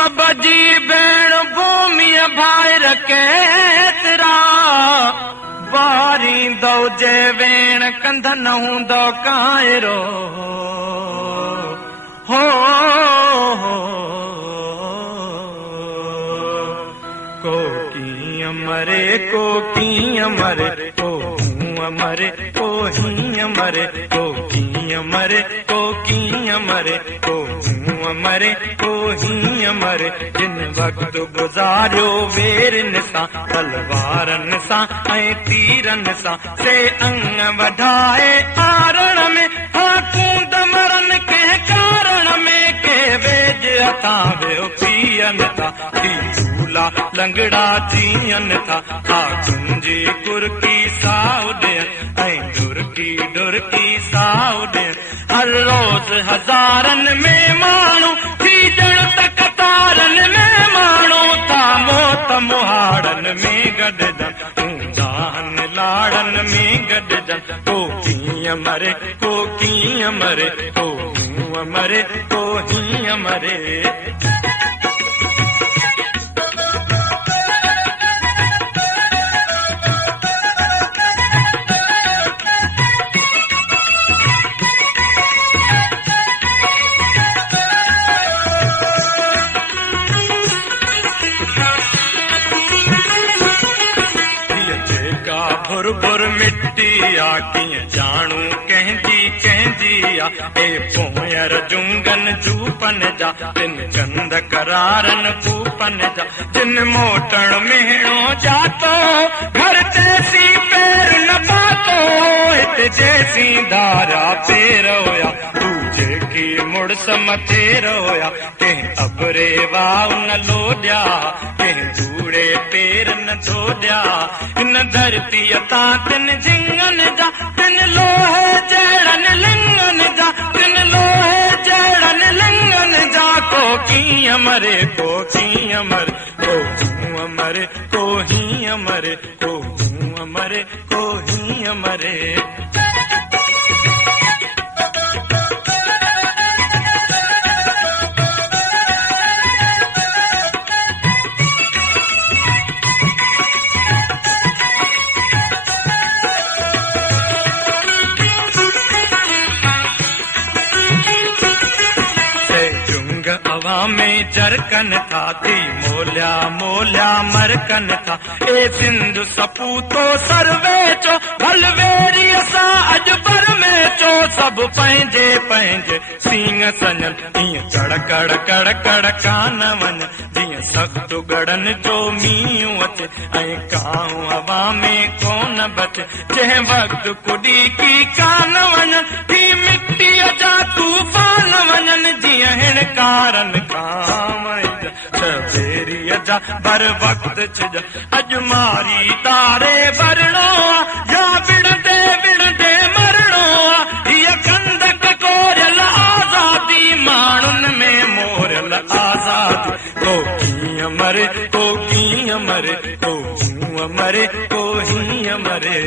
सब जी भेण भूमिय भाइर केतिरा वारींदो जे वेण कंध न हूंदो काइरो हो को कीअं मरे को कीअं मरे को हूअं मरे को हीअं मरे को कीअं मरे को कीअं मरे को हूअं मरे को हीअं मरे जिन वक़्त गुज़ारियो वेरनि सां तलवारनि सां ऐं तीरनि सां से अंग वधाए आरण में कूंद मरनि कंहिं कारण में के वेझ हथां वियो पीअनि था थी झूला लंगड़ा जीअनि था तुंहिंजी कुरकी साउ ॾियनि ऐं डुरकी डुरकी साउ ॾियनि हर रोज़ हज़ारनि में माण्हू थी ॼण त कतारनि में माण्हू था मौत मुहाड़नि में गॾजनि जान लाड़नि में गॾजनि को कीअं मरे को कीअं मरे को हूअं मरे को हीअं मरे भुर मिट्टी आ कीअं ॼाणू कंहिंजी कंहिंजी आ ए पोयर जुंगन जूपन जा तिन चंद करारन पूपन जा जिन मोटण मेणो जातो घर तेसी पैर न पातो हिते जैसी धारा पेर हुया तू जेकी मुड़स मथे रोया कंहिं अबरे वाव न लोॾिया कंहिं धूड़े पेर न धोॾिया हिन धरतीअ तां तिन झिंगनि जा तिन लोहे जहिड़नि लिंगनि जा तिन लोहे जहिड़नि लिंगनि जा को कीअं मरे को कीअं मरे को हूअं मरे को हीअं मरे को हूअं मरे को हीअं मरे में जरकन था थी मोलिया मोलिया मरकन था ए सिंधु सपूतो सरवे चो भलवेरी असां अॼु पर में चो सभु पंहिंजे पंहिंजे सींग सञनि ईअं कड़ कड़ कड़ कड़ कान वञ जीअं सख़्त गड़नि जो मींहुं अचे ऐं काऊं हवा में कोन बचे जंहिं वक़्तु कुॾी की कान वञनि थी मिटीअ जा तूफ़ान वञनि जीअं हिणकारनि छेरीअ जा बर वक़्त छिज अॼु मारी तारे भरणो या विड़दे विड़दे मरणो हीअ खंदक कोरियल आज़ादी माण्हुनि में मोरियल आज़ादी को कीअं मरे को कीअं मरे को हूअं मरे को हीअं मरे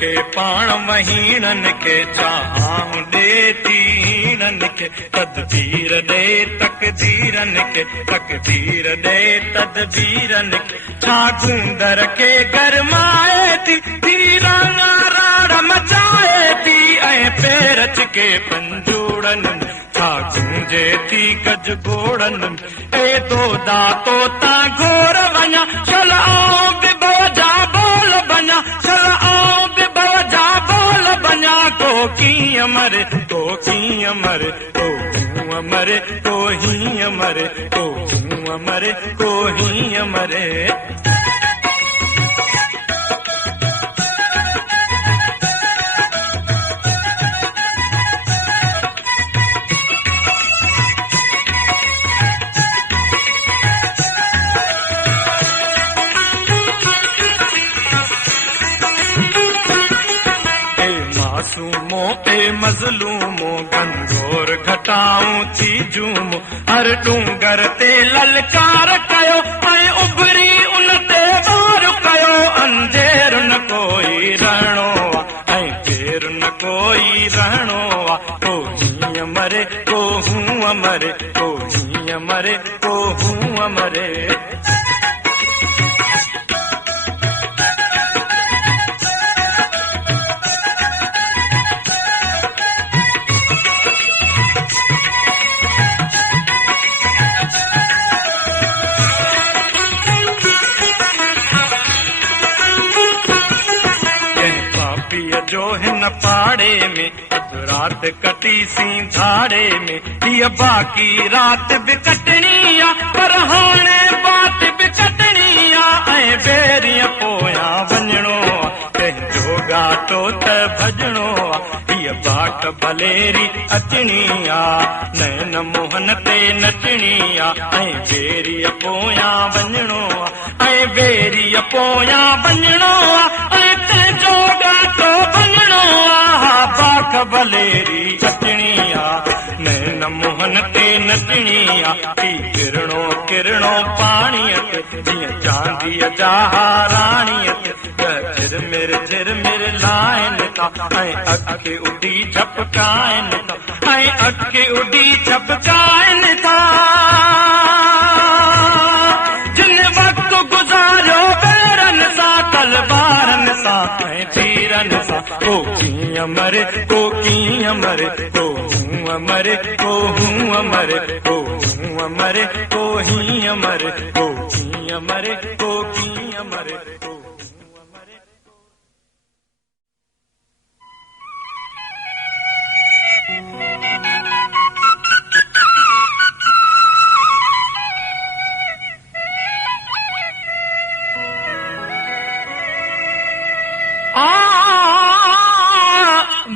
के पाण वहीणनि खे चाहूं ॾे तीणनि खे तदबीर ॾे तकदीरनि खे तकदीर ॾे तदबीरनि खे छा गूंदर खे गरमाए थी रांगा राड़ मचाए थी ऐं पेरच के पंजूड़नि छा गूंजे थी गज गोड़नि ए दोदा तोता घोर वञा चल आऊं बिबो जा बोल बञा चल आऊं बिबो जा बोल बञा को कीअं मरे को कीअं मरे को हूअं मरे को हीअं मरे को हूअं मरे को हीअं मरे मासूमो ए मज़लूमो गंगोर घटाऊं थी जूमो हर डूंगर ते ललकार कयो ऐं उभरी उन ते वार कयो अंधेर न कोई रहणो ऐं देर न कोई रहणो को हीअं मरे को हूअं मरे को हीअं मरे को हूअं मरे जो हिन पाड़े में अधु रात कटी सी धाड़े में हीअ बाक़ी रात बि कटणी आ पर हाणे बात बि कटणी आ ऐं बेरीअ पोयां वञणो आ कंहिंजो ॻाटो त भॼणो आ हीअ बाट भलेरी अचणी आ नैन मोहन ते नचणी आ ऐं बेरीअ पोयां वञणो आ ऐं बेरीअ पोयां वञणो आ ऐं कंहिंजो ॻाटो वञणो आ बाख भलेरी अचणी आ नैन मोहन ते नचणी आ किरणो किरणो पाणीअ ते जीअं चांदीअ जा राणीअ ते झिरमिर लाइनि था ऐं अखि उडी झपकाइनि था ऐं अखि उडी झपकाइनि था जिन वक़्तु गुज़ारियो बेरनि सां तलवारनि सां ऐं तीरनि सां को कीअं मरे को कीअं मरे को हूअं मरे को हूअं मरे को हूअं मरे को हीअं मरे को कीअं मरे को कीअं मरे को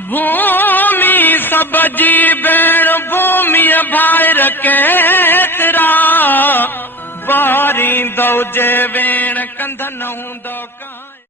भूमि सबजी भेण भूमिअ भाइर केतिरा वारींदो जे वेण कंध न हूंदो